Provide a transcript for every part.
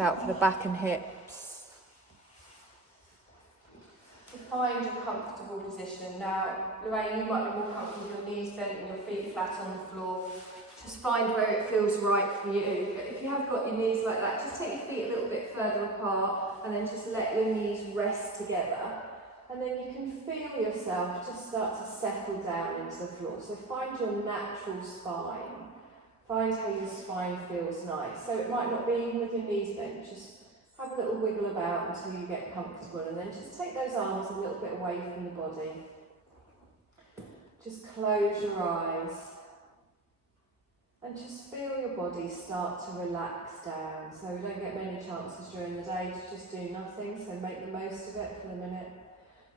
Out for the back and hips. Find a comfortable position. Now, Lorraine, you might be more comfortable with your knees bent and your feet flat on the floor. Just find where it feels right for you. But if you have got your knees like that, just take your feet a little bit further apart and then just let your knees rest together. And then you can feel yourself just start to settle down into the floor. So find your natural spine. Find how your spine feels nice. So it might not be with your knees bent, just have a little wiggle about until you get comfortable, and then just take those arms a little bit away from the body. Just close your eyes and just feel your body start to relax down. So we don't get many chances during the day to just do nothing, so make the most of it for the minute.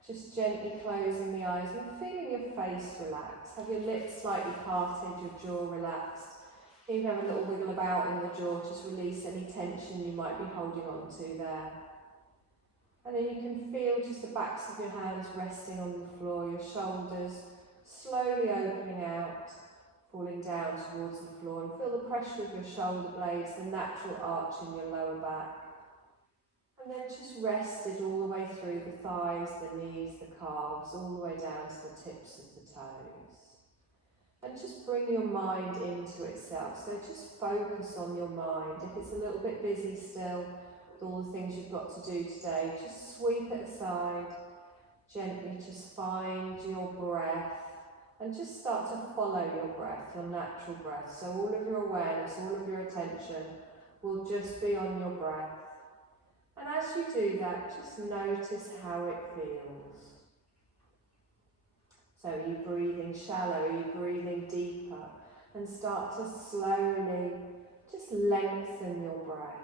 Just gently closing the eyes and feeling your face relax. Have your lips slightly parted, your jaw relaxed. You can have a little wiggle about in the jaw, just release any tension you might be holding on to there. And then you can feel just the backs of your hands resting on the floor, your shoulders slowly opening out, falling down towards the floor, and feel the pressure of your shoulder blades, the natural arch in your lower back. And then just rested all the way through the thighs, the knees, the calves, all the way down to the tips of the toes. And just bring your mind into itself. So just focus on your mind. If it's a little bit busy still with all the things you've got to do today, just sweep it aside. Gently just find your breath and just start to follow your breath, your natural breath. So all of your awareness, all of your attention will just be on your breath. And as you do that, just notice how it feels. So are you breathing shallow, are you breathing deeper? And start to slowly just lengthen your breath.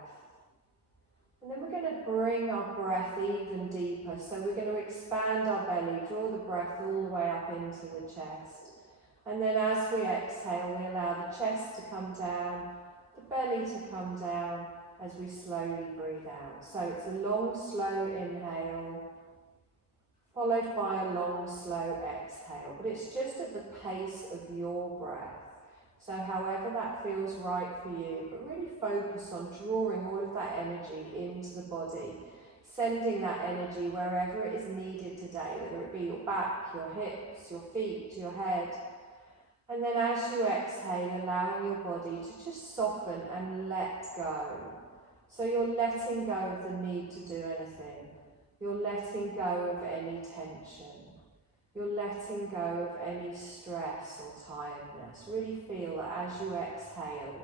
And then we're going to bring our breath even deeper. So we're going to expand our belly, draw the breath all the way up into the chest. And then as we exhale, we allow the chest to come down, the belly to come down as we slowly breathe out. So it's a long, slow inhale, followed by a long, slow exhale. But it's just at the pace of your breath. So however that feels right for you, but really focus on drawing all of that energy into the body, sending that energy wherever it is needed today, whether it be your back, your hips, your feet, your head. And then as you exhale, allowing your body to just soften and let go. So you're letting go of the need to do anything. You're letting go of any tension. You're letting go of any stress or tiredness. Really feel that as you exhale,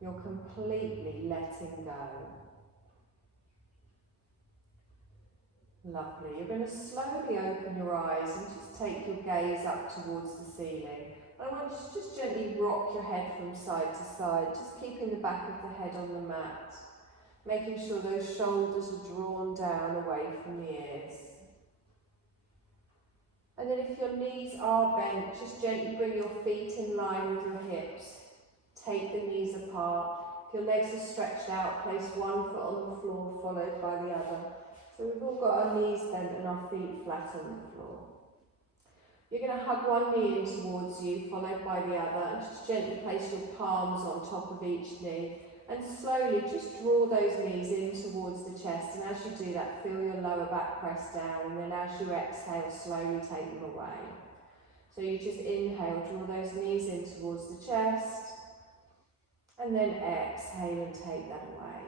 you're completely letting go. Lovely. You're going to slowly open your eyes and just take your gaze up towards the ceiling. I want you to just gently rock your head from side to side, just keeping the back of the head on the mat, making sure those shoulders are drawn down away from the ears. And then if your knees are bent, just gently bring your feet in line with your hips. Take the knees apart. If your legs are stretched out, place one foot on the floor followed by the other. So we've all got our knees bent and our feet flat on the floor. You're going to hug one knee in towards you, followed by the other, and just gently place your palms on top of each knee. And slowly just draw those knees in towards the chest, and as you do that, feel your lower back press down, and then as you exhale, slowly take them away. So you just inhale, draw those knees in towards the chest, and then exhale and take that away.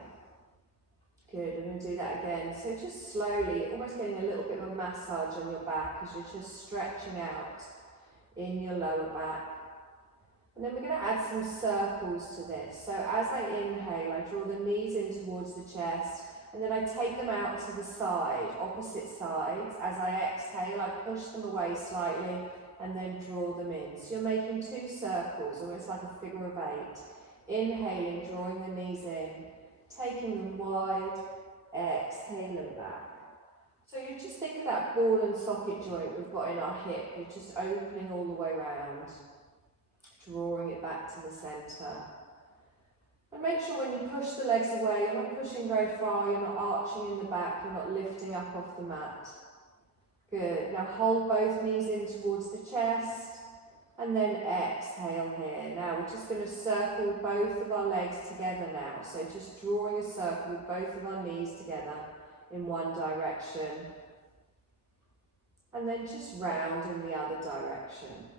Good, we're going to do that again. So just slowly, almost getting a little bit of a massage on your back as you're just stretching out in your lower back. And then we're going to add some circles to this. So as I inhale, I draw the knees in towards the chest, and then I take them out to the side, opposite sides. As I exhale, I push them away slightly and then draw them in. So you're making two circles, almost like a figure of eight. Inhaling, drawing the knees in, taking them wide, exhaling back. So you just think of that ball and socket joint we've got in our hip. You're just opening all the way around, drawing it back to the centre. And make sure when you push the legs away, you're not pushing very far, you're not arching in the back, you're not lifting up off the mat. Good. Now hold both knees in towards the chest. And then exhale here. Now we're just going to circle both of our legs together now. So just drawing a circle with both of our knees together in one direction. And then just round in the other direction.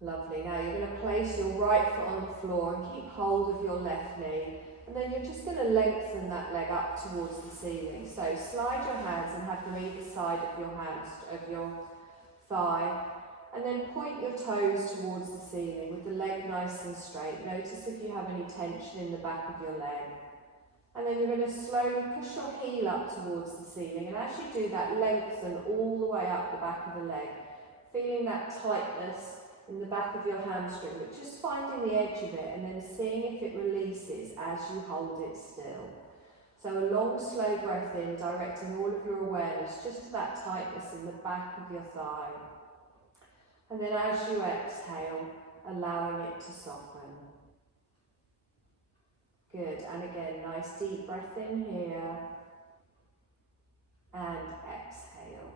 Lovely. Now you're going to place your right foot on the floor and keep hold of your left knee. And then you're just going to lengthen that leg up towards the ceiling. So slide your hands and have them either side of your thigh. And then point your toes towards the ceiling with the leg nice and straight. Notice if you have any tension in the back of your leg. And then you're going to slowly push your heel up towards the ceiling. And as you do that, lengthen all the way up the back of the leg. Feeling that tightness in the back of your hamstring, but just finding the edge of it and then seeing if it releases as you hold it still. So a long, slow breath in, directing all of your awareness just to that tightness in the back of your thigh. And then as you exhale, allowing it to soften. Good, and again, nice deep breath in here, and exhale.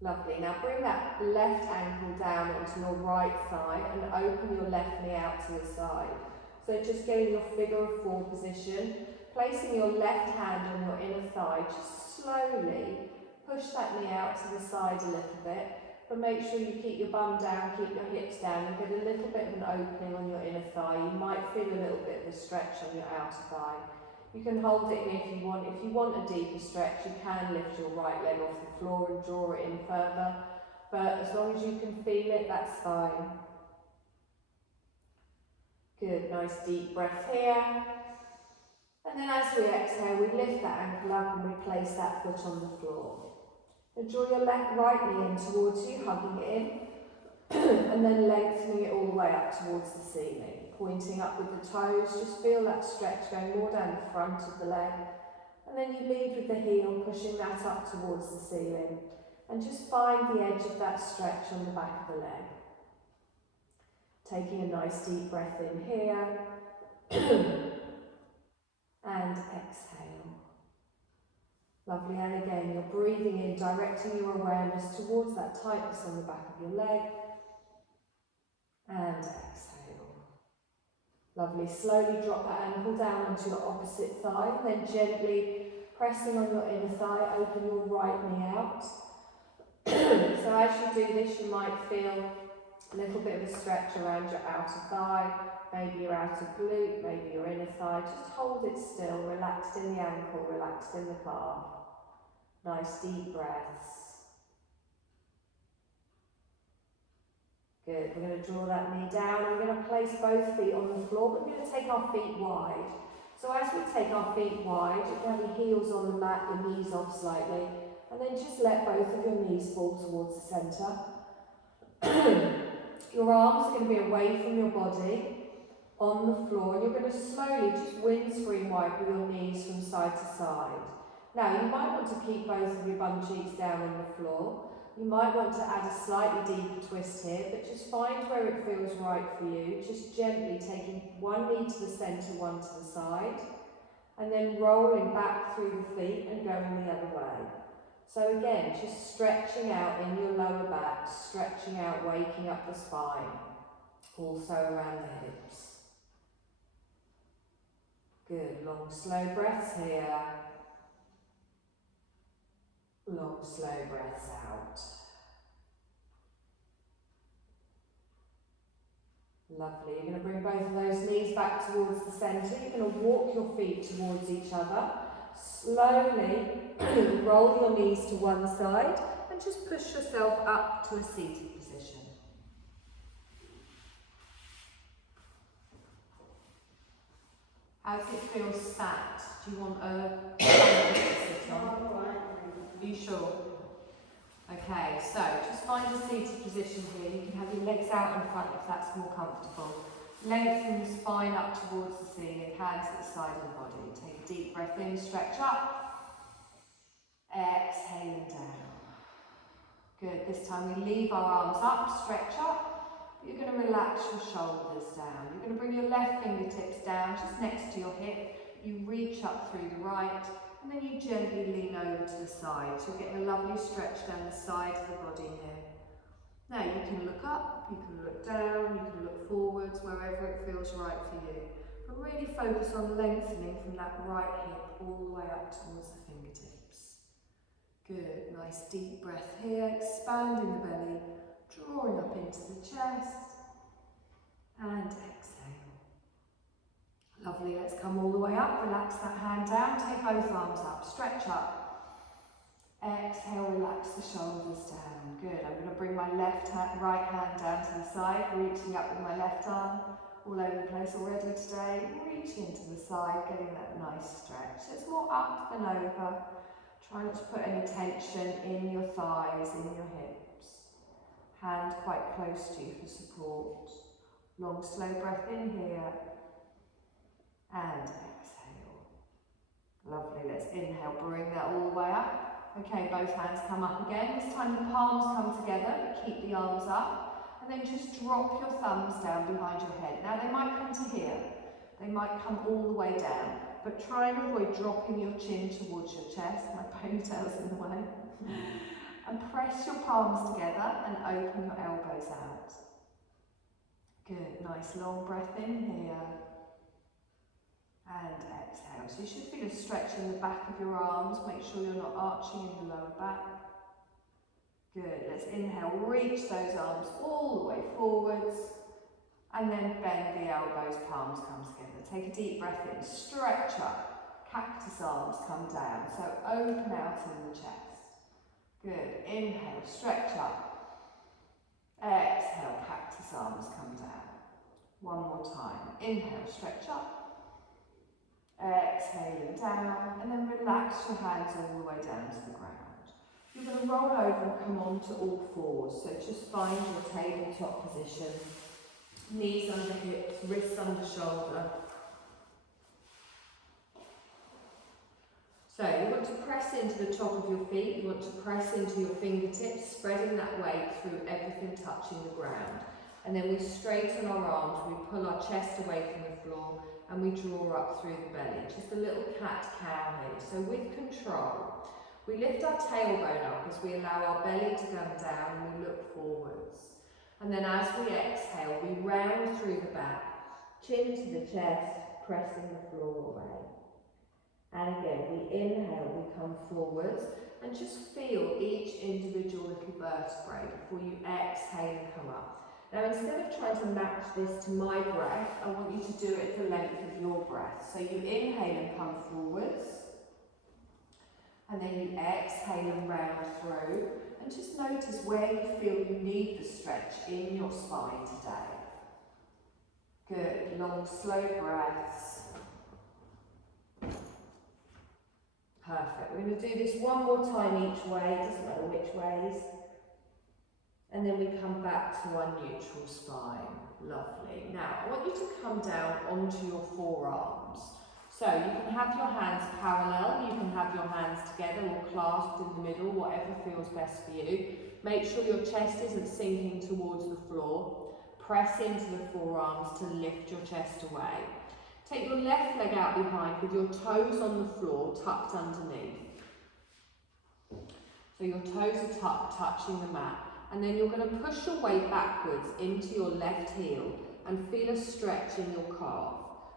Lovely. Now bring that left ankle down onto your right thigh and open your left knee out to the side. So just getting your figure of four position, placing your left hand on your inner thigh, just slowly push that knee out to the side a little bit, but make sure you keep your bum down, keep your hips down, and get a little bit of an opening on your inner thigh. You might feel a little bit of a stretch on your outer thigh. You can hold it in if you want. If you want a deeper stretch, you can lift your right leg off the floor and draw it in further. But as long as you can feel it, that's fine. Good, nice deep breath here. And then as we exhale, we lift that ankle up and we place that foot on the floor. And draw your right knee in towards you, hugging it in. And then lengthening it all the way up towards the ceiling. Pointing up with the toes, just feel that stretch going more down the front of the leg. And then you lead with the heel, pushing that up towards the ceiling. And just find the edge of that stretch on the back of the leg. Taking a nice deep breath in here. And exhale. Lovely, and again, you're breathing in, directing your awareness towards that tightness on the back of your leg. And exhale. Lovely, slowly drop that ankle down onto your opposite thigh, and then gently pressing on your inner thigh, open your right knee out. So as you do this, you might feel a little bit of a stretch around your outer thigh, maybe your outer glute, maybe your inner thigh. Just hold it still, relaxed in the ankle, relaxed in the calf. Nice deep breaths. Good, we're going to draw that knee down. We're going to place both feet on the floor, but we're going to take our feet wide. So as we take our feet wide, you can have your heels on the mat, your knees off slightly, and then just let both of your knees fall towards the centre. Your arms are going to be away from your body on the floor, and you're going to slowly just windscreen wipe your knees from side to side. Now, you might want to keep both of your bum cheeks down on the floor. You might want to add a slightly deeper twist here, but just find where it feels right for you. Just gently taking one knee to the centre, one to the side, and then rolling back through the feet and going the other way. So again, just stretching out in your lower back, stretching out, waking up the spine, also around the hips. Good, long slow breaths here. Long slow breaths out. Lovely, you're going to bring both of those knees back towards the centre. You're going to walk your feet towards each other. Slowly roll your knees to one side and just push yourself up to a seated position. How does it feel sat? Do you want a blanket to sit on? Are you sure? Okay, so just find a seated position here. You can have your legs out in front if that's more comfortable. Lengthen the spine up towards the ceiling, hands at the side of the body. Take a deep breath in, stretch up. Exhaling down. Good, this time we leave our arms up, stretch up. You're going to relax your shoulders down. You're going to bring your left fingertips down just next to your hip. You reach up through the right And then you gently lean over to the side. So you're getting a lovely stretch down the side of the body here. Now you can look up, you can look down, you can look forwards, wherever it feels right for you. But really focus on lengthening from that right hip all the way up towards the fingertips. Good, nice deep breath here, expanding the belly, drawing up into the chest, and exhale. Lovely, let's come all the way up, relax that hand down, take both arms up, stretch up. Exhale, relax the shoulders down. Good, I'm going to bring my right hand down to the side, reaching up with my left arm, all over the place already today. Reaching to the side, getting that nice stretch. So it's more up than over. Try not to put any tension in your thighs, in your hips. Hand quite close to you for support. Long, slow breath in here. And exhale. Lovely, let's inhale, bring that all the way up. Okay, both hands come up again. This time the palms come together, but keep the arms up. And then just drop your thumbs down behind your head. Now they might come to here. They might come all the way down. But try and avoid dropping your chin towards your chest. My ponytail's in the way. And press your palms together and open your elbows out. Good, nice long breath in here. And exhale. So you should feel a stretch in the back of your arms. Make sure you're not arching in the lower back. Good. Let's inhale. Reach those arms all the way forwards. And then bend the elbows, palms come together. Take a deep breath in. Stretch up. Cactus arms come down. So open out in the chest. Good. Inhale. Stretch up. Exhale. Cactus arms come down. One more time. Inhale. Stretch up. Exhaling down, and then relax your hands all the way down to the ground. You're going to roll over and come on to all fours, so just find your tabletop position. Knees under hips, wrists under shoulder. So you want to press into the top of your feet, you want to press into your fingertips, spreading that weight through everything touching the ground. And then we straighten our arms, we pull our chest away from the floor, and we draw up through the belly. Just a little cat-cow here. So with control, we lift our tailbone up as we allow our belly to come down and we look forwards. And then as we exhale, we round through the back, chin to the chest, pressing the floor away. And again, we inhale, we come forwards, and just feel each individual little vertebrae before you exhale and come up. Now, instead of trying to match this to my breath, I want you to do it the length of your breath. So you inhale and come forwards, and then you exhale and round through, and just notice where you feel you need the stretch in your spine today. Good, long, slow breaths. Perfect. We're going to do this one more time each way, doesn't matter which ways. And then we come back to our neutral spine. Lovely. Now, I want you to come down onto your forearms. So you can have your hands parallel, you can have your hands together or clasped in the middle, whatever feels best for you. Make sure your chest isn't sinking towards the floor. Press into the forearms to lift your chest away. Take your left leg out behind with your toes on the floor, tucked underneath. So your toes are tucked, touching the mat. And then you're going to push your weight backwards into your left heel and feel a stretch in your calf.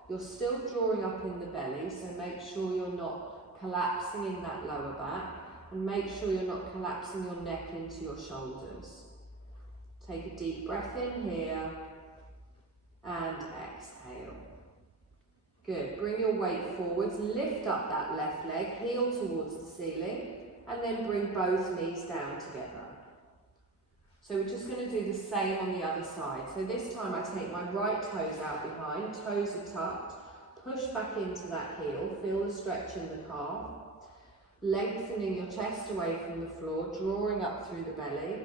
You're still drawing up in the belly, so make sure you're not collapsing in that lower back, and make sure you're not collapsing your neck into your shoulders. Take a deep breath in here and exhale. Good. Bring your weight forwards, lift up that left leg, heel towards the ceiling, and then bring both knees down together. So we're just going to do the same on the other side. So this time I take my right toes out behind, toes are tucked, push back into that heel, feel the stretch in the calf, lengthening your chest away from the floor, drawing up through the belly.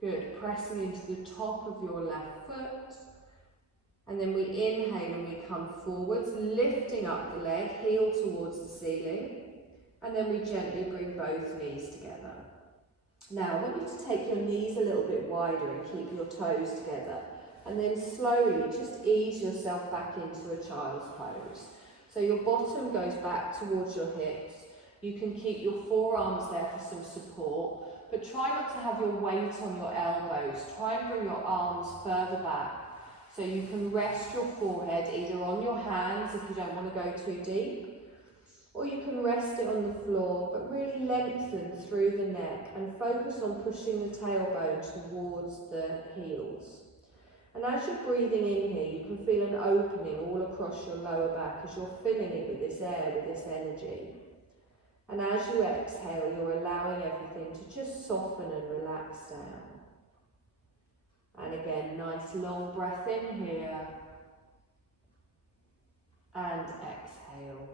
Good, pressing into the top of your left foot. And then we inhale and we come forwards, lifting up the leg, heel towards the ceiling. And then we gently bring both knees together. Now, I want you to take your knees a little bit wider and keep your toes together. And then slowly just ease yourself back into a child's pose. So your bottom goes back towards your hips. You can keep your forearms there for some support, but try not to have your weight on your elbows. Try and bring your arms further back so you can rest your forehead either on your hands if you don't want to go too deep, or you can rest it on the floor, but really lengthen through the neck and focus on pushing the tailbone towards the heels. And as you're breathing in here, you can feel an opening all across your lower back as you're filling it with this air, with this energy. And as you exhale, you're allowing everything to just soften and relax down. And again, nice long breath in here. And exhale.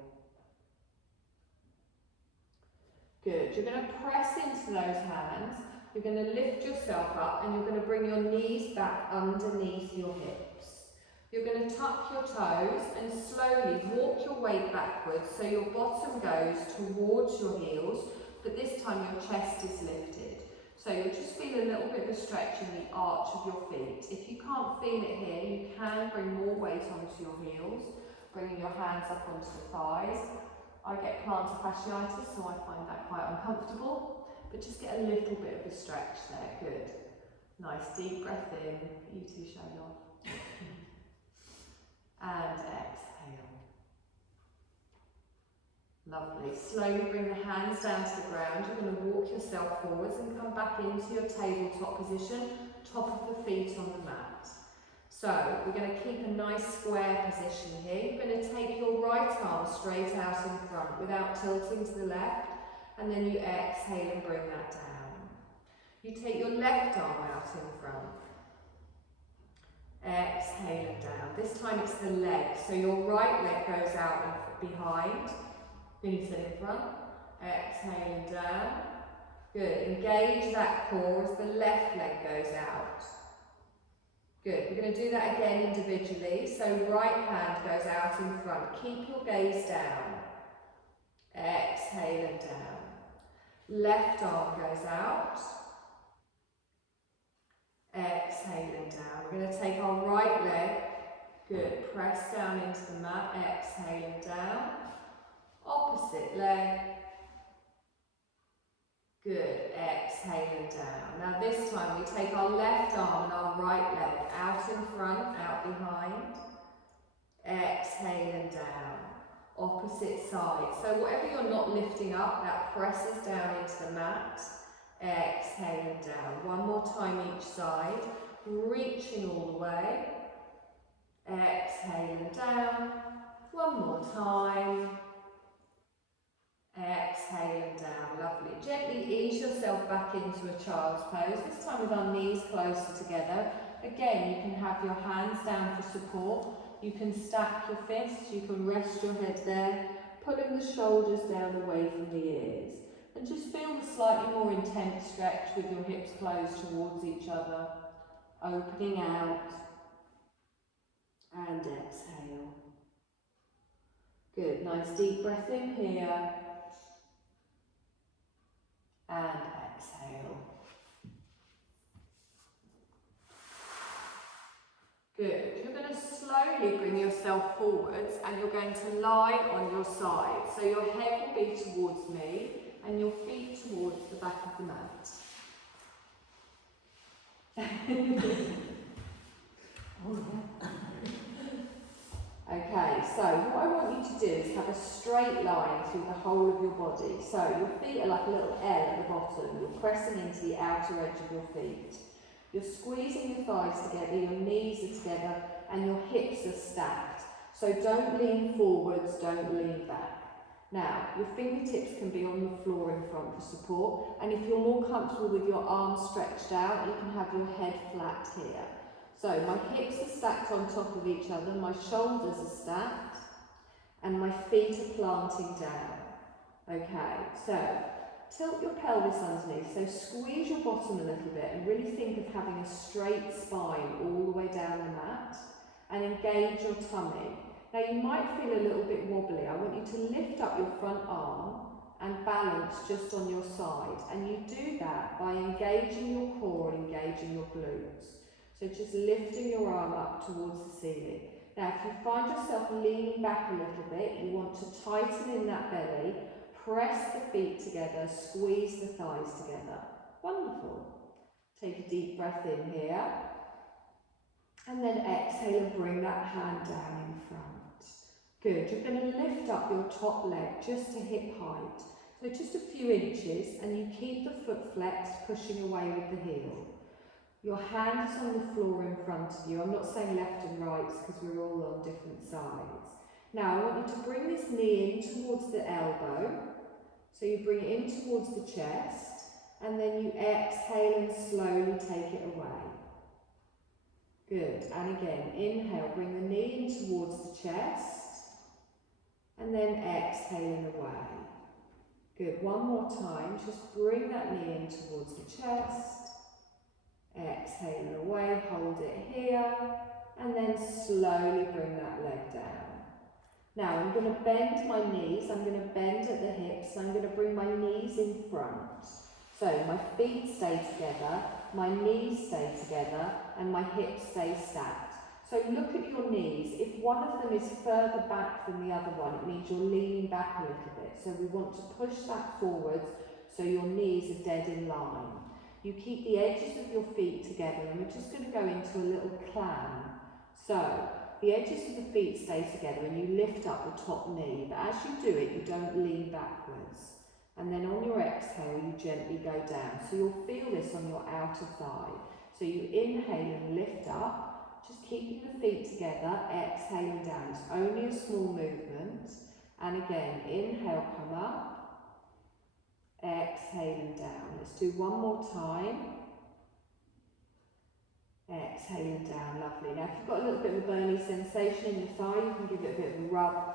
Good. You're going to press into those hands. You're going to lift yourself up and you're going to bring your knees back underneath your hips. You're going to tuck your toes and slowly walk your weight backwards so your bottom goes towards your heels, but this time your chest is lifted. So you'll just feel a little bit of a stretch in the arch of your feet. If you can't feel it here, you can bring more weight onto your heels, bringing your hands up onto the thighs. I get plantar fasciitis, so I find that quite uncomfortable. But just get a little bit of a stretch there, good. Nice deep breath in, you two showing off. And exhale. Lovely. Slowly bring the hands down to the ground. You're going to walk yourself forwards and come back into your tabletop position, top of the feet on the mat. So we're going to keep a nice square position here. You're going to take your right arm straight out in front without tilting to the left. And then you exhale and bring that down. You take your left arm out in front. Exhale and down. This time it's the leg. So your right leg goes out and behind. Then you sit in front. Exhale and down. Good. Engage that core as the left leg goes out. Good. We're going to do that again individually. So right hand goes out in front. Keep your gaze down. Exhale and down. Left arm goes out. Exhale and down. We're going to take our right leg. Good. Press down into the mat. Exhale and down. Opposite leg. Good. Exhale and down. Now this time we take our left arm and our right leg out in front, out behind. Exhale and down. Opposite side. So whatever you're not lifting up, that presses down into the mat. Exhale and down. One more time each side. Reaching all the way. Exhale and down. One more time. Exhale and down. Lovely. Gently ease yourself back into a child's pose. This time with our knees closer together. Again, you can have your hands down for support. You can stack your fists, you can rest your head there, pulling the shoulders down away from the ears. And just feel the slightly more intense stretch with your hips closed towards each other, opening out, and exhale. Good, nice deep breath in here, and exhale. Good. You're going to slowly bring yourself forwards and you're going to lie on your side. So your head will be towards me and your feet towards the back of the mat. Okay, so what I want you to do is have a straight line through the whole of your body. So your feet are like a little L at the bottom. You're pressing into the outer edge of your feet. You're squeezing your thighs together, your knees are together, and your hips are stacked. So don't lean forwards, don't lean back. Now, your fingertips can be on the floor in front for support, and if you're more comfortable with your arms stretched out, you can have your head flat here. So my hips are stacked on top of each other, my shoulders are stacked, and my feet are planting down. Okay, so tilt your pelvis underneath, so squeeze your bottom a little bit and really think of having a straight spine all the way down the mat and engage your tummy. Now you might feel a little bit wobbly. I want you to lift up your front arm and balance just on your side, and you do that by engaging your core and engaging your glutes. So just lifting your arm up towards the ceiling. Now, if you find yourself leaning back a little bit, you want to tighten in that belly, press the feet together, squeeze the thighs together. Wonderful. Take a deep breath in here. And then exhale and bring that hand down in front. Good. You're going to lift up your top leg just to hip height. So just a few inches, and you keep the foot flexed, pushing away with the heel. Your hand is on the floor in front of you. I'm not saying left and right because we're all on different sides. Now I want you to bring this knee in towards the elbow. So you bring it in towards the chest, and then you exhale and slowly take it away. Good. And again, inhale, bring the knee in towards the chest, and then exhaling away. Good. One more time. Just bring that knee in towards the chest, exhaling away, hold it here, and then slowly bring that leg down. Now I'm going to bend my knees, I'm going to bend at the hips, I'm going to bring my knees in front. So my feet stay together, my knees stay together, and my hips stay stacked. So look at your knees. If one of them is further back than the other one, it means you're leaning back a little bit. So we want to push that forwards so your knees are dead in line. You keep the edges of your feet together, and we're just going to go into a little clam. So the edges of the feet stay together and you lift up the top knee, but as you do it, you don't lean backwards. And then on your exhale, you gently go down. So you'll feel this on your outer thigh. So you inhale and lift up, just keeping the feet together, exhaling down. It's only a small movement. And again, inhale, come up, exhaling down. Let's do one more time. Exhaling down, lovely. Now if you've got a little bit of a burny sensation in your thigh, you can give it a bit of a rub.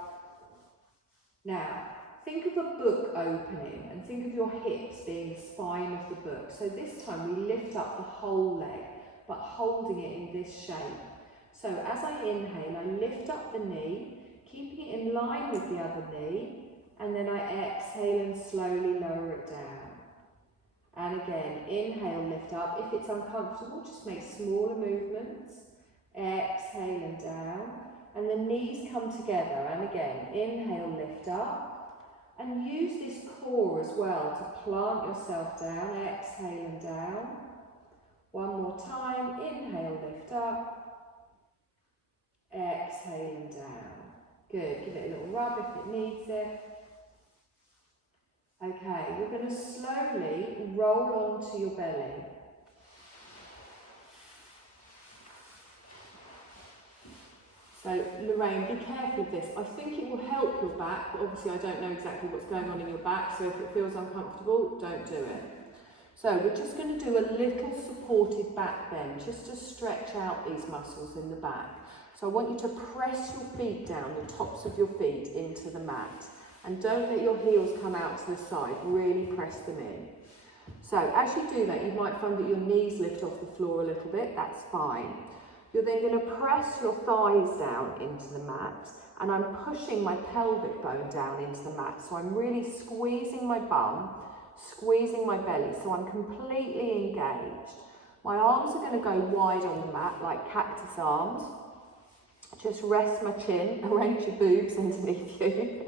Now, think of a book opening and think of your hips being the spine of the book. So this time we lift up the whole leg, but holding it in this shape. So as I inhale, I lift up the knee, keeping it in line with the other knee, and then I exhale and slowly lower it down. And again, inhale, lift up. If it's uncomfortable, just make smaller movements. Exhale and down. And the knees come together. And again, inhale, lift up. And use this core as well to plant yourself down. Exhale and down. One more time. Inhale, lift up. Exhale and down. Good. Give it a little rub if it needs it. Okay, we're going to slowly roll onto your belly. So Lorraine, be careful of this. I think it will help your back, but obviously I don't know exactly what's going on in your back, so if it feels uncomfortable, don't do it. So we're just going to do a little supported back bend, just to stretch out these muscles in the back. So I want you to press your feet down, the tops of your feet into the mat. And don't let your heels come out to the side, really press them in. So as you do that, you might find that your knees lift off the floor a little bit, that's fine. You're then going to press your thighs down into the mat, and I'm pushing my pelvic bone down into the mat. So I'm really squeezing my bum, squeezing my belly, so I'm completely engaged. My arms are going to go wide on the mat, like cactus arms. Just rest my chin, arrange your boobs underneath you.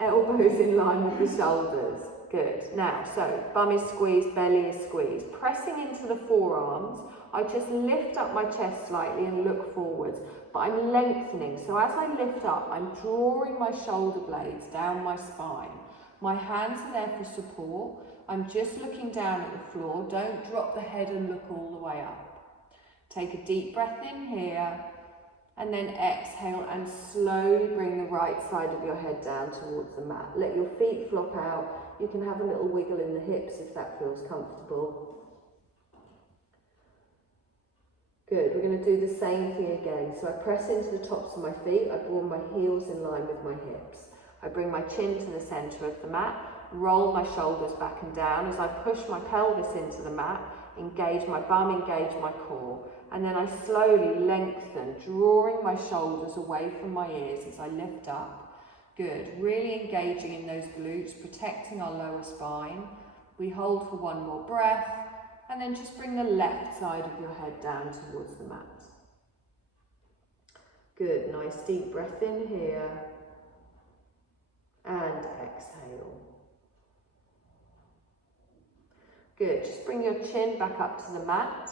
Elbows in line with the shoulders. Good. Now, so bum is squeezed, belly is squeezed. Pressing into the forearms, I just lift up my chest slightly and look forwards, but I'm lengthening. So as I lift up, I'm drawing my shoulder blades down my spine. My hands are there for support. I'm just looking down at the floor. Don't drop the head and look all the way up. Take a deep breath in here. And then exhale and slowly bring the right side of your head down towards the mat. Let your feet flop out. You can have a little wiggle in the hips if that feels comfortable. Good, we're going to do the same thing again. So I press into the tops of my feet. I draw my heels in line with my hips. I bring my chin to the centre of the mat. Roll my shoulders back and down. As I push my pelvis into the mat, engage my bum, engage my core. And then I slowly lengthen, drawing my shoulders away from my ears as I lift up. Good. Really engaging in those glutes, protecting our lower spine. We hold for one more breath, and then just bring the left side of your head down towards the mat. Good, nice deep breath in here. And exhale. Good, just bring your chin back up to the mat.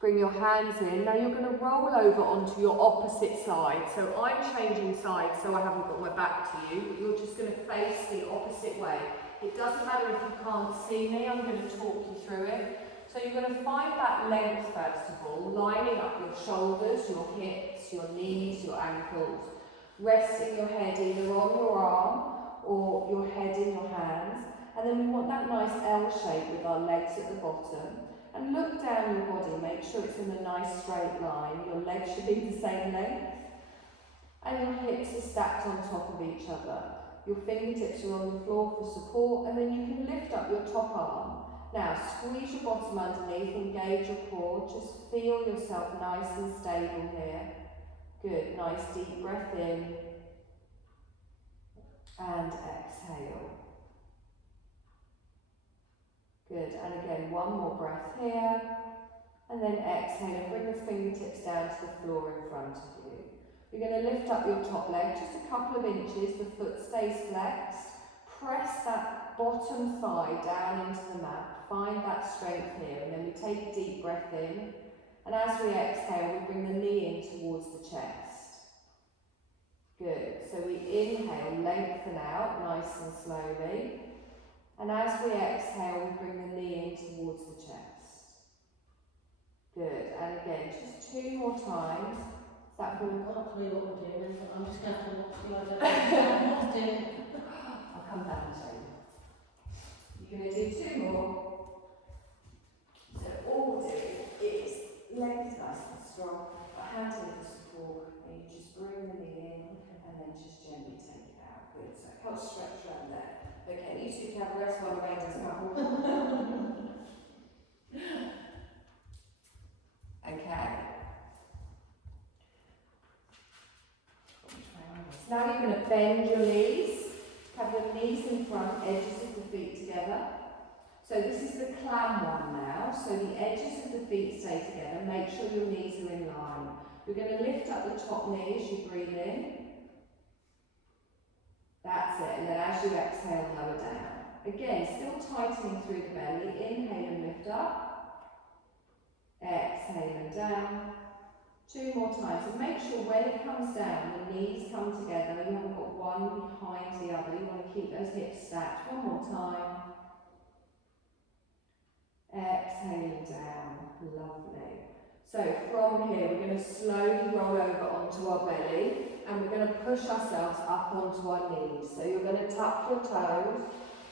Bring your hands in. Now you're going to roll over onto your opposite side. So I'm changing sides so I haven't got my back to you. You're just going to face the opposite way. It doesn't matter if you can't see me, I'm going to talk you through it. So you're going to find that length first of all, lining up your shoulders, your hips, your knees, your ankles. Resting your head either on your arm or your head in your hands. And then we want that nice L shape with our legs at the bottom. And look down your body, make sure it's in a nice straight line. Your legs should be the same length. And your hips are stacked on top of each other. Your fingertips are on the floor for support, and then you can lift up your top arm. Now squeeze your bottom underneath, engage your core, just feel yourself nice and stable here. Good, nice deep breath in. And exhale. Good, and again, one more breath here, and then exhale and bring the fingertips down to the floor in front of you. You're going to lift up your top leg just a couple of inches, the foot stays flexed. Press that bottom thigh down into the mat, find that strength here, and then we take a deep breath in, and as we exhale, we bring the knee in towards the chest. Good, so we inhale, lengthen out, nice and slowly. And as we exhale, we bring the knee in towards the chest. Good, and again, just 2 more times. Is that good? I can't tell you what we're doing, I'm just going to watch you. I don't understand what I'm doing. I'll come back and show you. You're going to do 2 more. So all we're doing is legs nice and strong, but hand in for support, and you just bring the knee in, and then just gently take it out. Good, so it helps stretch around there. Okay, you two can have a rest while the rain does come. Okay. Now you're going to bend your knees. Have your knees in front, edges of the feet together. So this is the clam one now. So the edges of the feet stay together. Make sure your knees are in line. You're going to lift up the top knee as you breathe in. That's it, and then as you exhale, lower down. Again, still tightening through the belly. Inhale and lift up. Exhale and down. 2 more times. And make sure when it comes down, the knees come together. You haven't got one behind the other. You want to keep those hips stacked. 1 more time. Exhale down. Lovely. So from here, we're going to slowly roll over onto our belly. And we're going to push ourselves up onto our knees. So you're going to tuck your toes.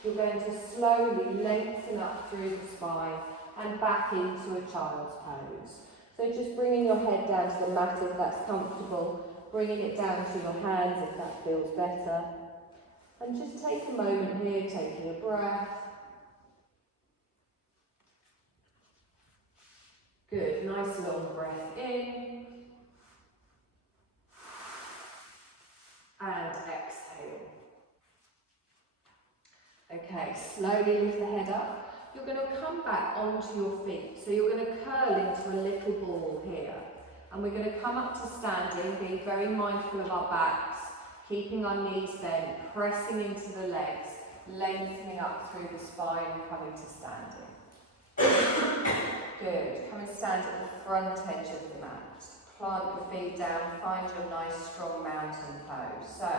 You're going to slowly lengthen up through the spine and back into a child's pose. So just bringing your head down to the mat if that's comfortable, bringing it down to your hands if that feels better. And just take a moment here, taking a breath. Good, nice long breath in. And exhale. Okay, slowly lift the head up. You're going to come back onto your feet. So you're going to curl into a little ball here. And we're going to come up to standing, being very mindful of our backs, keeping our knees bent, pressing into the legs, lengthening up through the spine and coming to standing. Good. Come and stand at the front edge of the mat. Plant your feet down, find your nice strong mountain pose. So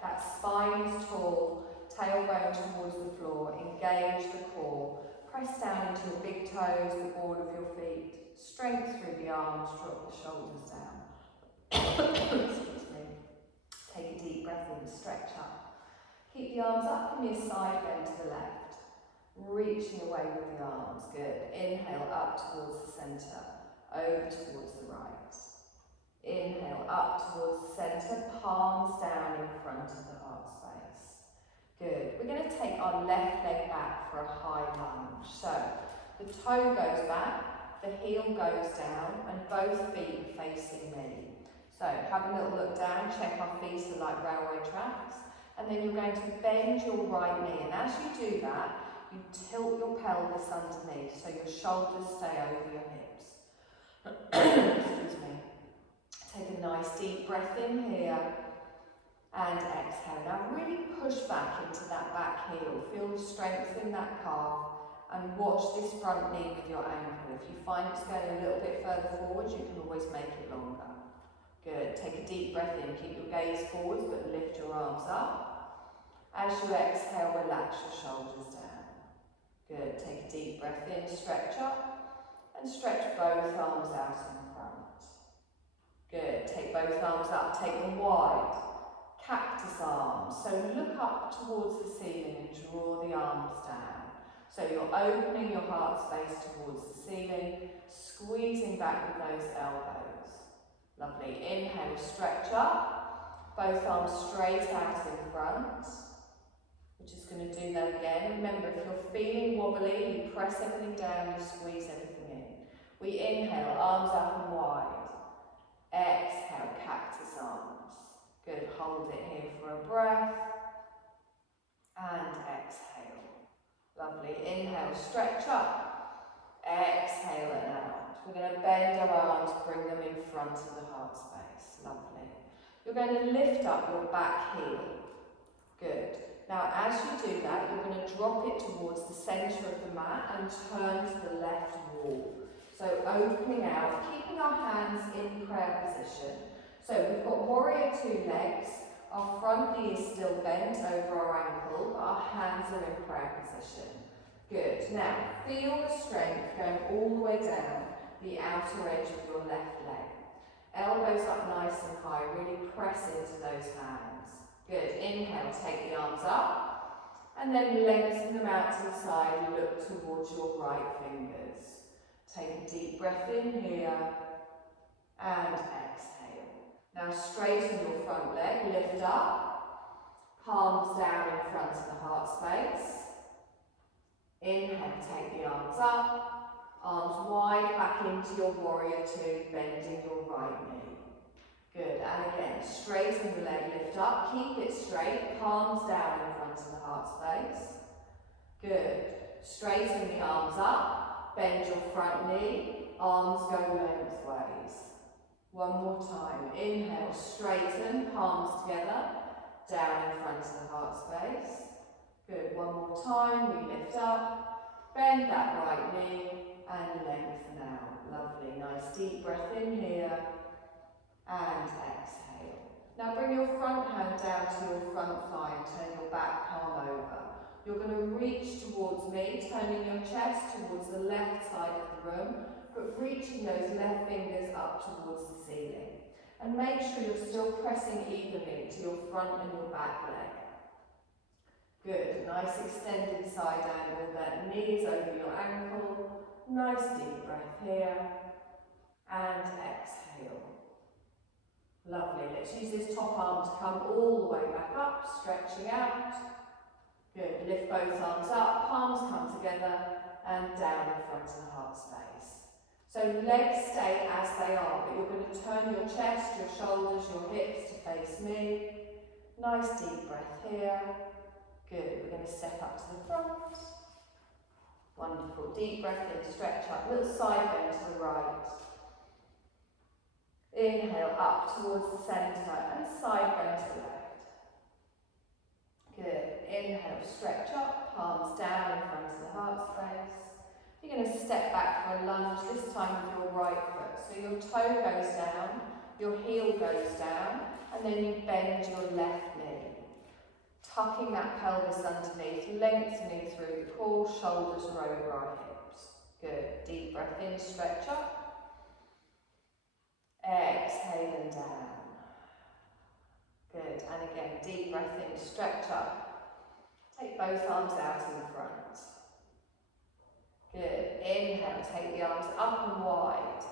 that spine is tall, tailbone towards the floor, engage the core, press down into your big toes, the ball of your feet, strength through the arms, drop the shoulders down. Excuse me. Take a deep breath in, stretch up. Keep the arms up from your side, bend to the left. Reaching away with the arms, good. Inhale up towards the centre, over towards the right. Inhale up towards the centre, palms down in front of the heart space. Good. We're going to take our left leg back for a high lunge. So the toe goes back, the heel goes down, and both feet facing me. So have a little look down, check our feet are like railway tracks, and then you're going to bend your right knee. And as you do that, you tilt your pelvis underneath so your shoulders stay over your hips. Excuse me. Take a nice deep breath in here and exhale. Now really push back into that back heel. Feel the strength in that calf and watch this front knee with your ankle. If you find it's going a little bit further forward, you can always make it longer. Good. Take a deep breath in. Keep your gaze forwards but lift your arms up. As you exhale, relax your shoulders down. Good. Take a deep breath in, stretch up and stretch both arms out in front. Good. Take both arms up, take them wide. Cactus arms. So look up towards the ceiling and draw the arms down. So you're opening your heart space towards the ceiling, squeezing back with those elbows. Lovely. Inhale, stretch up. Both arms straight out in front. We're just going to do that again. Remember, if you're feeling wobbly, you press everything down, you squeeze everything in. We inhale, arms up and wide. Exhale, cactus arms. Good, hold it here for a breath. And exhale. Lovely, inhale, stretch up. Exhale and out. We're going to bend our arms, bring them in front of the heart space. Lovely. You're going to lift up your back heel. Good. Now as you do that, you're going to drop it towards the centre of the mat and turn to the left wall. So opening out, keeping our hands in prayer position. So we've got warrior two legs, our front knee is still bent over our ankle, but our hands are in prayer position. Good. Now feel the strength going all the way down the outer edge of your left leg. Elbows up nice and high, really press into those hands. Good. Inhale, take the arms up and then lengthen them out to the side, look towards your right fingers. Take a deep breath in here and exhale. Now straighten your front leg, lift up, palms down in front of the heart space. Inhale, take the arms up, arms wide back into your warrior two, bending your right knee. Good, and again, straighten the leg, lift up, keep it straight, palms down in front of the heart space. Good, straighten the arms up, bend your front knee, arms go lengthways. One more time, inhale, straighten, palms together, down in front of the heart space. Good, one more time, we lift up, bend that right knee and lengthen out. Lovely, nice deep breath in here. And exhale. Now bring your front hand down to your front thigh and turn your back palm over. You're going to reach towards me, turning your chest towards the left side of the room, but reaching those left fingers up towards the ceiling. And make sure you're still pressing evenly to your front and your back leg. Good, nice extended side angle, that knee is over your ankle. Nice deep breath here. And exhale. Lovely, let's use this top arm to come all the way back up, stretching out. Good, lift both arms up, palms come together and down in front of the heart space. So legs stay as they are, but you're going to turn your chest, your shoulders, your hips to face me. Nice deep breath here. Good, we're going to step up to the front. Wonderful, deep breath in, stretch up, little side bend to the right. Inhale up towards the centre and side bend to the left. Good. Inhale, stretch up, palms down in front of the heart space. You're going to step back for a lunge, this time with your right foot. So your toe goes down, your heel goes down, and then you bend your left knee. Tucking that pelvis underneath, lengthening through the core, shoulders are over our hips. Good. Deep breath in, stretch up. Exhale and down. Good, and again, deep breath in, stretch up. Take both arms out in front. Good, inhale, take the arms up and wide.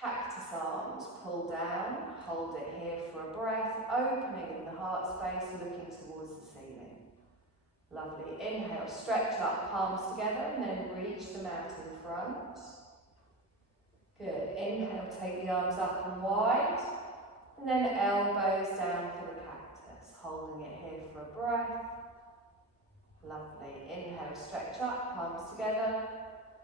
Cactus arms, pull down, hold it here for a breath, opening in the heart space, looking towards the ceiling. Lovely, inhale, stretch up, palms together, and then reach them out in front. Good. Inhale, take the arms up and wide, and then elbows down for the cactus, holding it here for a breath. Lovely. Inhale, stretch up, palms together,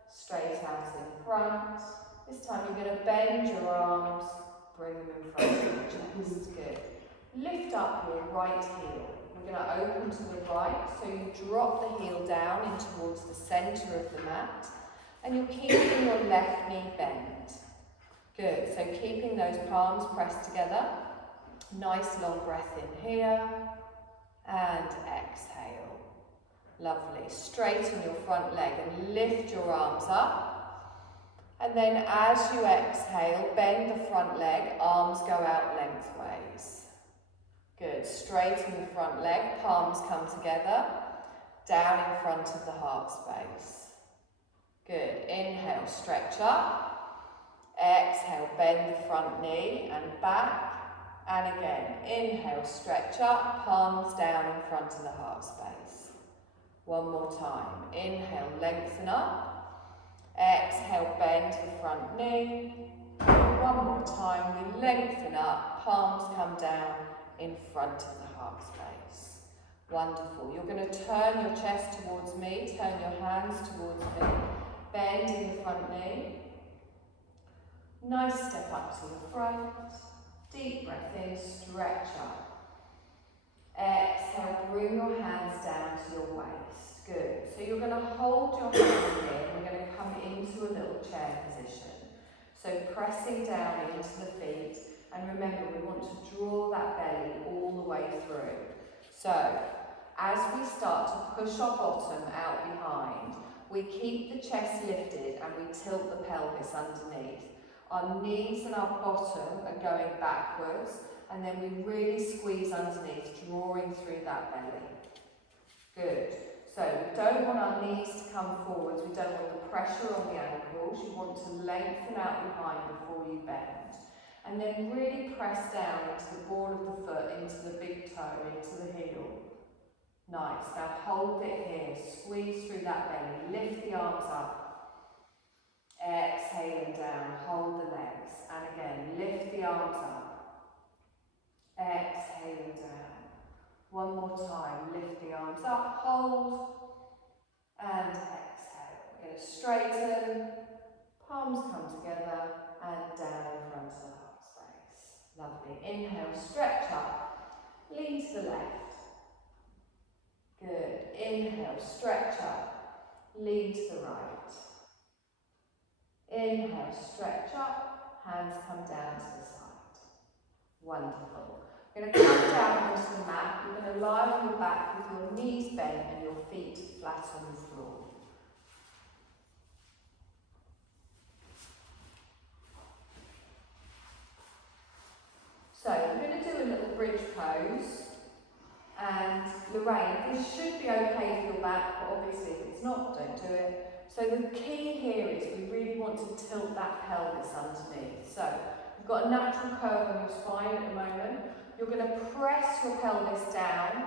straight out in front. This time you're going to bend your arms, Bring them in front of your chest. Good. Lift up your right heel. We're going to open to the right, so you drop the heel down in towards the centre of the mat, and you're keeping your left knee bent. Good. So keeping those palms pressed together. Nice long breath in here, and exhale. Lovely. Straighten your front leg and lift your arms up. And then as you exhale, bend the front leg, arms go out lengthways. Good. Straighten the front leg, palms come together, down in front of the heart space. Good. Inhale, stretch up. Exhale, bend the front knee and back. And again, inhale, stretch up, palms down in front of the heart space. One more time. Inhale, lengthen up. Exhale, bend the front knee. One more time, we lengthen up, palms come down in front of the heart space. Wonderful. You're going to turn your chest towards me, turn your hands towards me, bend in the front knee. Nice step up to the front. Deep breath in, stretch up. Exhale, bring your hands down to your waist. Good. So you're going to hold your hands here. We're going to come into a little chair position. So pressing down into the feet. And remember, we want to draw that belly all the way through. So as we start to push our bottom out behind, we keep the chest lifted and we tilt the pelvis underneath. Our knees and our bottom are going backwards, and then we really squeeze underneath, drawing through that belly. Good. So we don't want our knees to come forwards, we don't want the pressure on the ankles, you want to lengthen out behind before you bend. And then really press down into the ball of the foot, into the big toe, into the heel. Nice. Now hold it here, squeeze through that belly, lift the arms up. Exhaling down, hold the legs, and again, lift the arms up. Exhaling down. One more time, lift the arms up, hold, and exhale. We're going to straighten, palms come together, and down in front of the heart space. Lovely. Inhale, stretch up, lean to the left. Good. Inhale, stretch up, lean to the right. Inhale, stretch up, hands come down to the side. Wonderful. You're going to come down onto the mat. You're going to lie on your back with your knees bent and your feet flat on the floor. So we're going to do a little bridge pose. And Lorraine, this should be okay for your back, but obviously if it's not, don't do it. So the key here is we really want to tilt that pelvis underneath. So you've got a natural curve on your spine at the moment. You're going to press your pelvis down,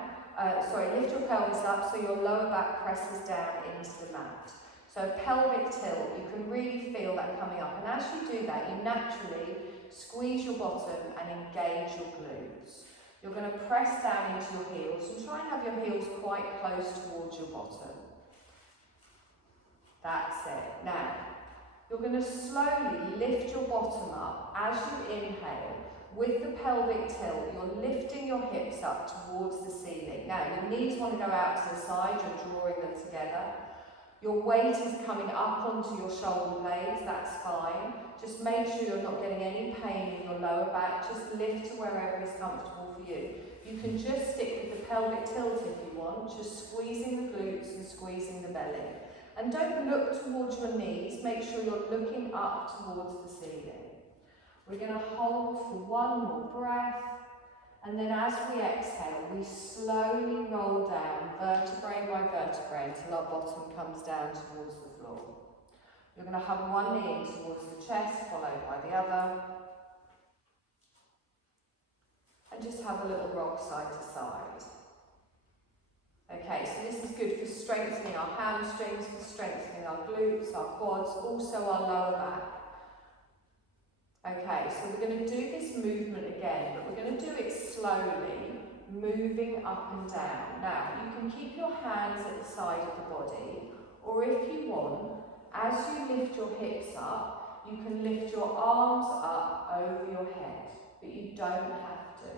lift your pelvis up so your lower back presses down into the mat. So pelvic tilt, you can really feel that coming up. And as you do that, you naturally squeeze your bottom and engage your glutes. You're going to press down into your heels and try and have your heels quite close towards your bottom. That's it. Now, you're going to slowly lift your bottom up as you inhale. With the pelvic tilt, you're lifting your hips up towards the ceiling. Now, your knees want to go out to the side, you're drawing them together. Your weight is coming up onto your shoulder blades, that's fine. Just make sure you're not getting any pain in your lower back. Just lift to wherever is comfortable for you. You can just stick with the pelvic tilt if you want, just squeezing the glutes and squeezing the belly. And don't look towards your knees, make sure you're looking up towards the ceiling. We're going to hold for one more breath, and then as we exhale, we slowly roll down vertebrae by vertebrae until our bottom comes down towards the floor. You're going to have one knee in towards the chest, followed by the other. And just have a little rock side to side. Okay, so this is good for strengthening our hamstrings, for strengthening our glutes, our quads, also our lower back. Okay, so we're going to do this movement again, but we're going to do it slowly, moving up and down. Now, you can keep your hands at the side of the body, or if you want, as you lift your hips up, you can lift your arms up over your head, but you don't have to.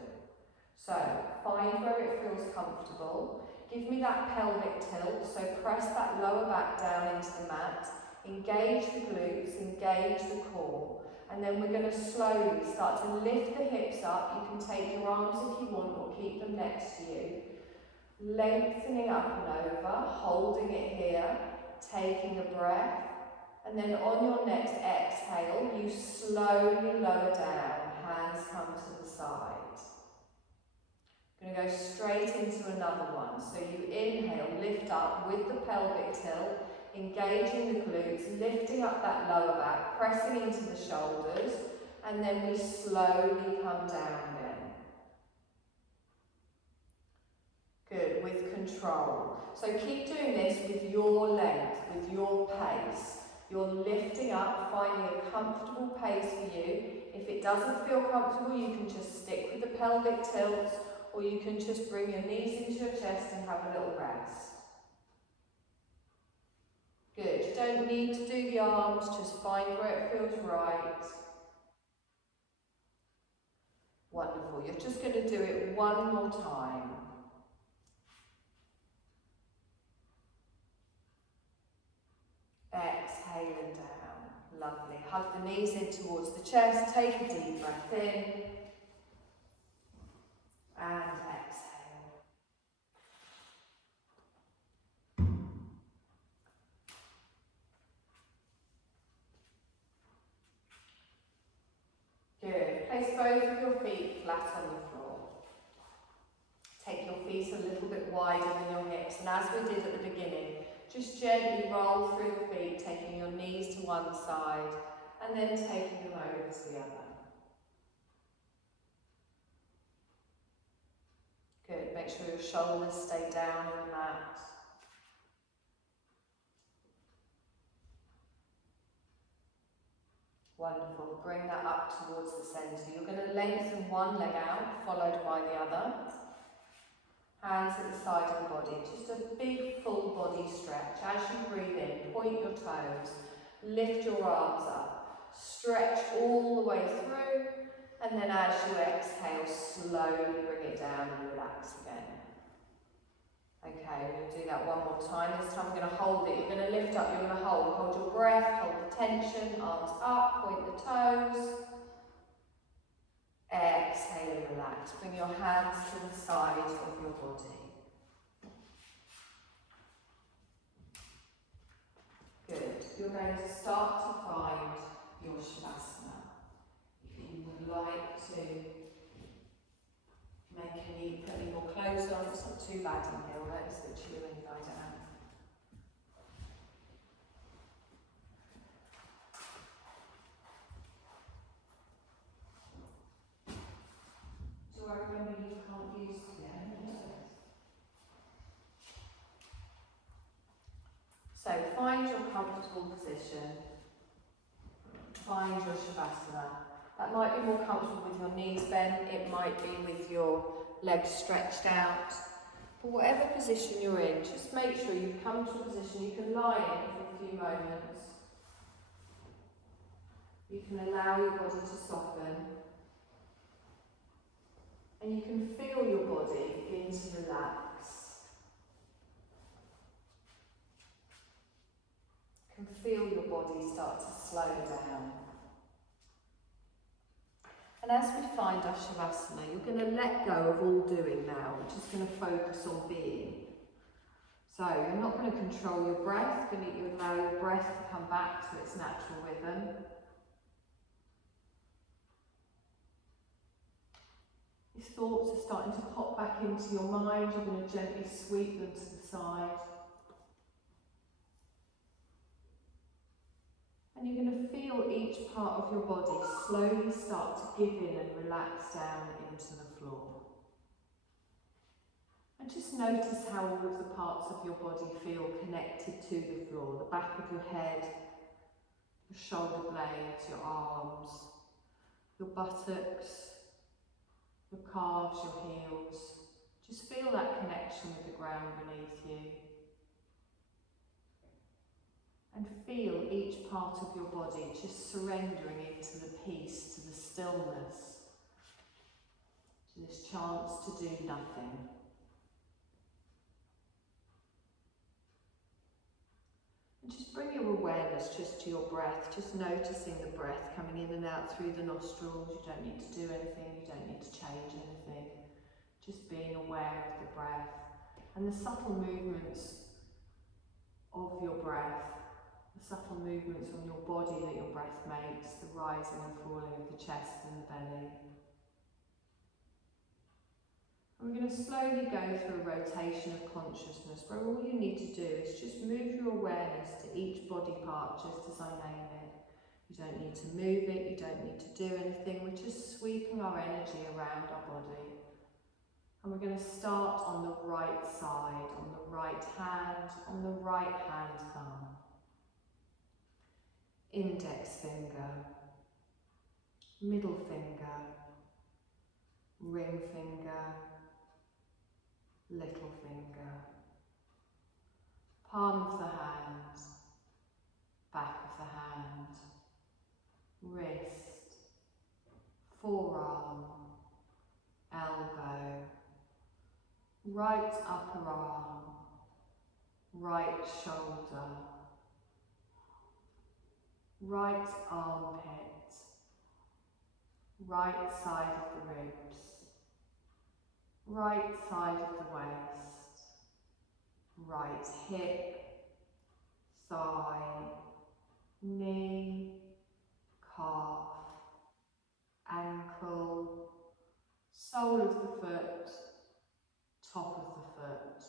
So find where it feels comfortable. Give me that pelvic tilt, so press that lower back down into the mat. Engage the glutes, engage the core. And then we're going to slowly start to lift the hips up. You can take your arms if you want or keep them next to you. Lengthening up and over, holding it here, taking a breath. And then on your next exhale, you slowly lower down, hands come to the side. Going to go straight into another one. So you inhale, lift up with the pelvic tilt, engaging the glutes, lifting up that lower back, pressing into the shoulders, and then we slowly come down again. Good, with control. So keep doing this with your length, with your pace. You're lifting up, finding a comfortable pace for you. If it doesn't feel comfortable, you can just stick with the pelvic tilts, or you can just bring your knees into your chest and have a little rest. Good, you don't need to do the arms, just find where it feels right. Wonderful, you're just going to do it one more time. Exhaling down, lovely. Hug the knees in towards the chest, take a deep breath in. And exhale. Good. Place both of your feet flat on the floor. Take your feet a little bit wider than your hips, and as we did at the beginning, just gently roll through the feet, taking your knees to one side and then taking them over to the other. Good, make sure your shoulders stay down on the mat. Wonderful, bring that up towards the centre. You're going to lengthen one leg out, followed by the other. Hands at the side of the body, just a big full body stretch. As you breathe in, point your toes, lift your arms up, stretch all the way through, and then as you exhale, slowly bring it down and relax again. Okay, we'll do that one more time. This time we're going to hold it. You're going to lift up, you're going to hold your breath, hold the tension, arms up, point the toes. Exhale and relax. Bring your hands to the sides of your body. Good. You're going to start to find your Shavasana. If you would like to put any more clothes on, it's not too bad in here, although it's a bit chilly when you lie down. I remember you can't use So find your comfortable position. Find your Shavasana. That might be more comfortable with your knees bent, it might be with your legs stretched out. But whatever position you're in, just make sure you come to a position you can lie in for a few moments. You can allow your body to soften. And you can feel your body begin to relax. You can feel your body start to slow down. And as we find our Shavasana, you're going to let go of all doing now, which is going to focus on being. So you're not going to control your breath, you allow your breath to come back to its natural rhythm. If thoughts are starting to pop back into your mind, you're going to gently sweep them to the side. And you're going to feel each part of your body slowly start to give in and relax down into the floor. And just notice how all of the parts of your body feel connected to the floor. The back of your head, your shoulder blades, your arms, your buttocks, your calves, your heels. Just feel that connection with the ground beneath you. And feel each part of your body just surrendering into the peace, to the stillness, to this chance to do nothing. And just bring your awareness just to your breath, just noticing the breath coming in and out through the nostrils. You don't need to do anything, you don't need to change anything. Just being aware of the breath and the subtle movements of your breath, the subtle movements on your body that your breath makes, the rising and falling of the chest and the belly. And we're going to slowly go through a rotation of consciousness where all you need to do is just move your awareness to each body part just as I name it. You don't need to move it, you don't need to do anything, we're just sweeping our energy around our body. And we're going to start on the right side, on the right hand, on the right hand thumb. Index finger, middle finger, ring finger, little finger, palm of the hand, back of the hand, wrist, forearm, elbow, right upper arm, right shoulder, right armpit, right side of the ribs, right side of the waist, right hip, thigh, knee, calf, ankle, sole of the foot, top of the foot,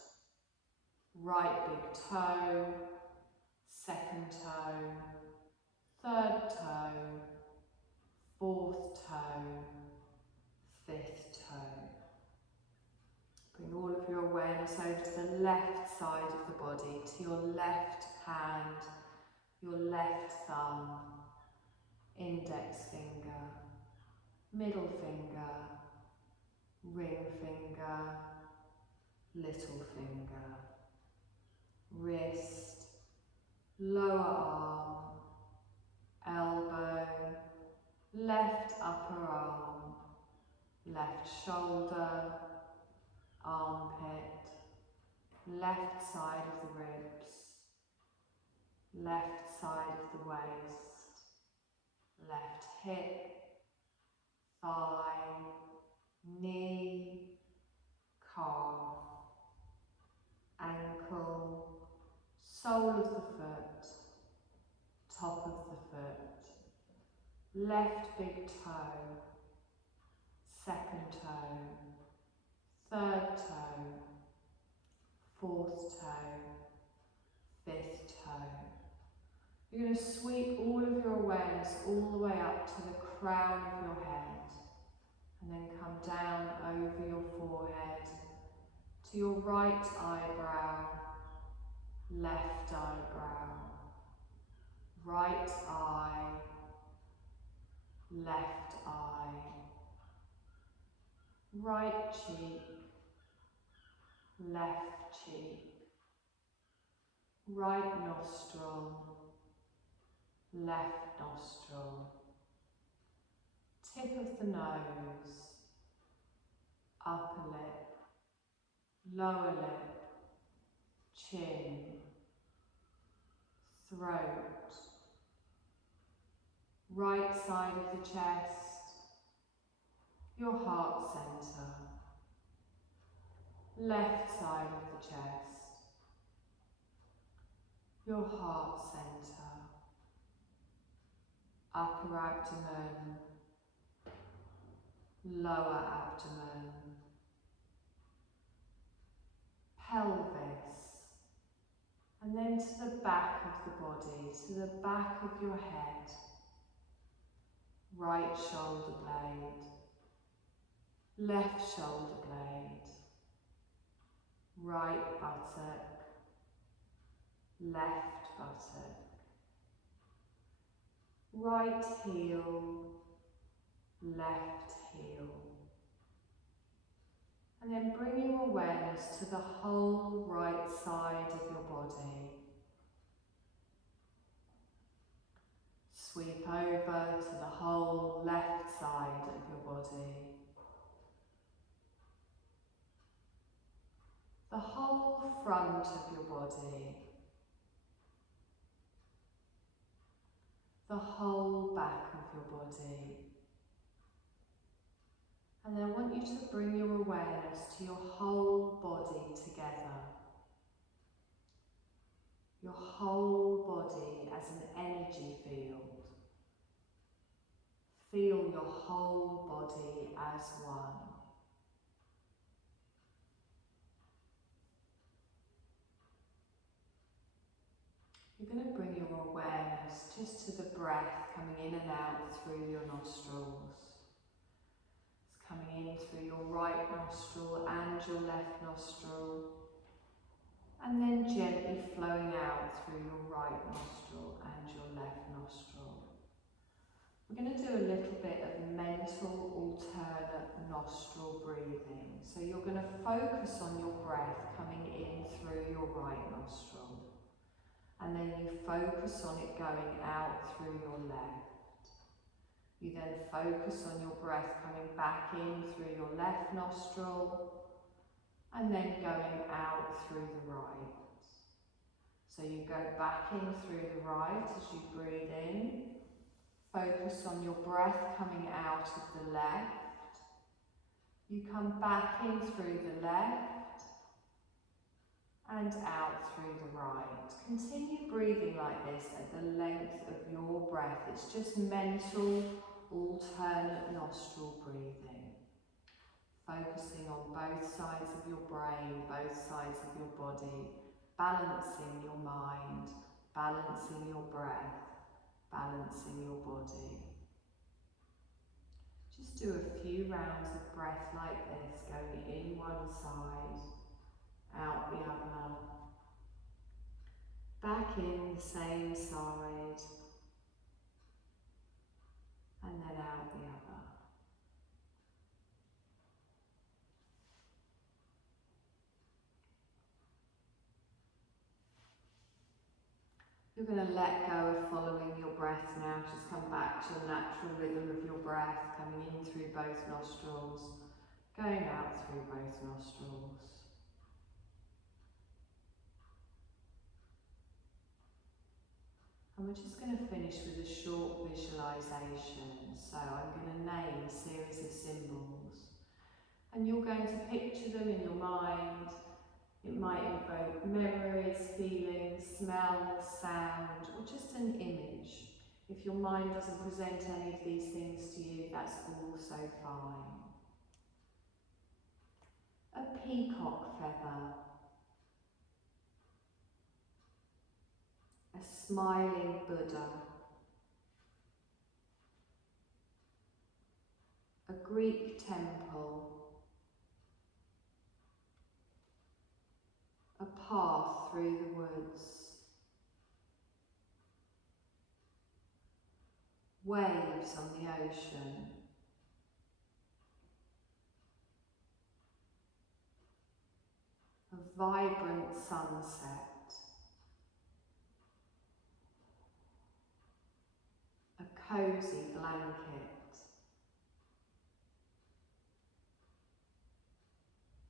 right big toe, second toe, third toe, fourth toe, fifth toe. Bring all of your awareness over to the left side of the body, to your left hand, your left thumb, index finger, middle finger, ring finger, little finger, wrist, lower arm, elbow, left upper arm, left shoulder, armpit, left side of the ribs, left side of the waist, left hip, thigh, knee, calf, ankle, sole of the foot, top of the foot, left big toe, second toe, third toe, fourth toe, fifth toe. You're going to sweep all of your awareness all the way up to the crown of your head and then come down over your forehead to your right eyebrow, left eyebrow, right eye, left eye, right cheek, left cheek, right nostril, left nostril, tip of the nose, upper lip, lower lip, chin, throat, right side of the chest, your heart centre, left side of the chest, your heart centre, upper abdomen, lower abdomen, pelvis, and then to the back of the body, to the back of your head, right shoulder blade, left shoulder blade, right buttock, left buttock, right heel, left heel. And then bring your awareness to the whole right side of your body. Sweep over to the whole left side of your body. The whole front of your body. The whole back of your body. And I want you to bring your awareness to your whole body together. Your whole body as an energy field. Feel your whole body as one. You're going to bring your awareness just to the breath coming in and out through your nostrils. It's coming in through your right nostril and your left nostril, and then gently flowing out through your right nostril and your left nostril. We're going to do a little bit of mental alternate nostril breathing. So you're going to focus on your breath coming in through your right nostril. And then you focus on it going out through your left. You then focus on your breath coming back in through your left nostril and then going out through the right. So you go back in through the right as you breathe in. Focus on your breath coming out of the left. You come back in through the left and out through the right. Continue breathing like this at the length of your breath. It's just mental alternate nostril breathing. Focusing on both sides of your brain, both sides of your body, balancing your mind, balancing your breath, balancing your body. Just do a few rounds of breath like this, going in one side, out the other, back in the same side, and then out the other. You're going to let go of following your breath now. Just come back to the natural rhythm of your breath, coming in through both nostrils, going out through both nostrils. And we're just going to finish with a short visualisation. So I'm going to name a series of symbols. And you're going to picture them in your mind. It might invoke memories, feelings, smells, sound, or just an image. If your mind doesn't present any of these things to you, that's also fine. A peacock feather. A smiling Buddha. A Greek temple. A path through the woods. Waves on the ocean. A vibrant sunset. A cosy blanket.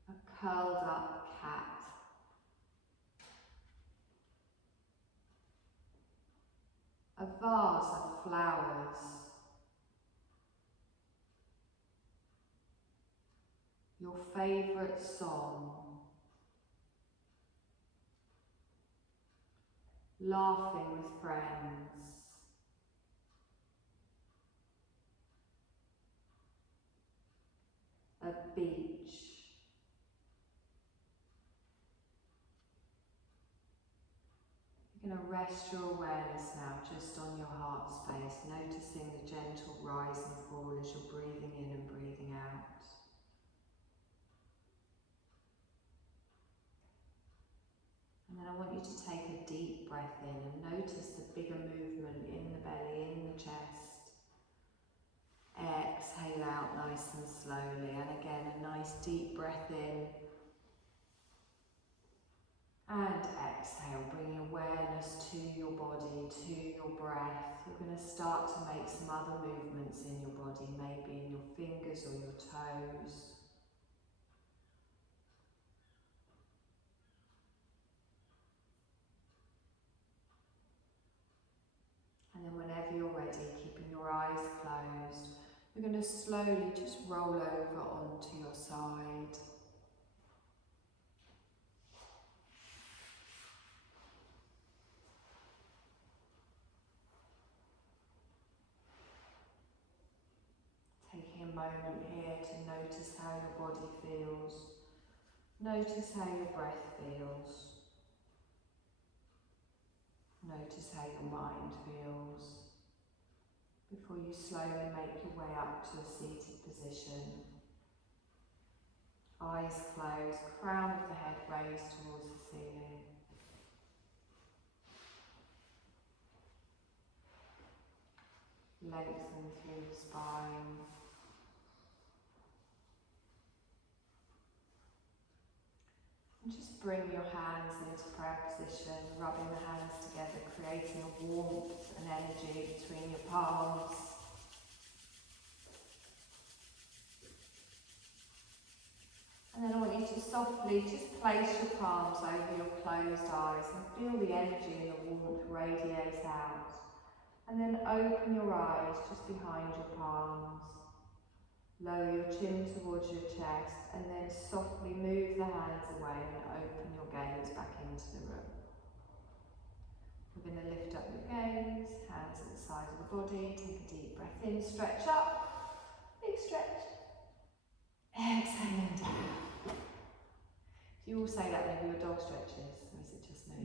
A curled up cat. A vase of flowers. Your favourite song. Laughing with friends. A beach. You're going to rest your awareness now just on your heart space, noticing the gentle rise and fall as you're breathing in and breathing out. And then I want you to take a deep breath in and notice the bigger movement in the belly, in the chest. Exhale out nice and slowly, and again a nice deep breath in And exhale, bringing awareness to your body, to your breath. You're going to start to make some other movements in your body, maybe in your fingers or your toes. And then whenever you're ready, keeping your eyes closed, you're going to slowly just roll over onto your side. Taking a moment here to notice how your body feels. Notice how your breath feels. Notice how your mind feels. Before you slowly make your way up to a seated position. Eyes closed, crown of the head raised towards the ceiling. Lengthen through the spine. And just bring your hands into prayer position, rubbing the hands together, creating a warmth and energy between your palms. And then I want you to softly just place your palms over your closed eyes and feel the energy and the warmth radiate out. And then open your eyes just behind your palms. Lower your chin towards your chest and then softly move the hands away and open your gaze back into the room. We're going to lift up your gaze, hands at the side of the body, take a deep breath in, stretch up, big stretch. Exhale and down. Do you all say that when your dog stretches, or is it just me?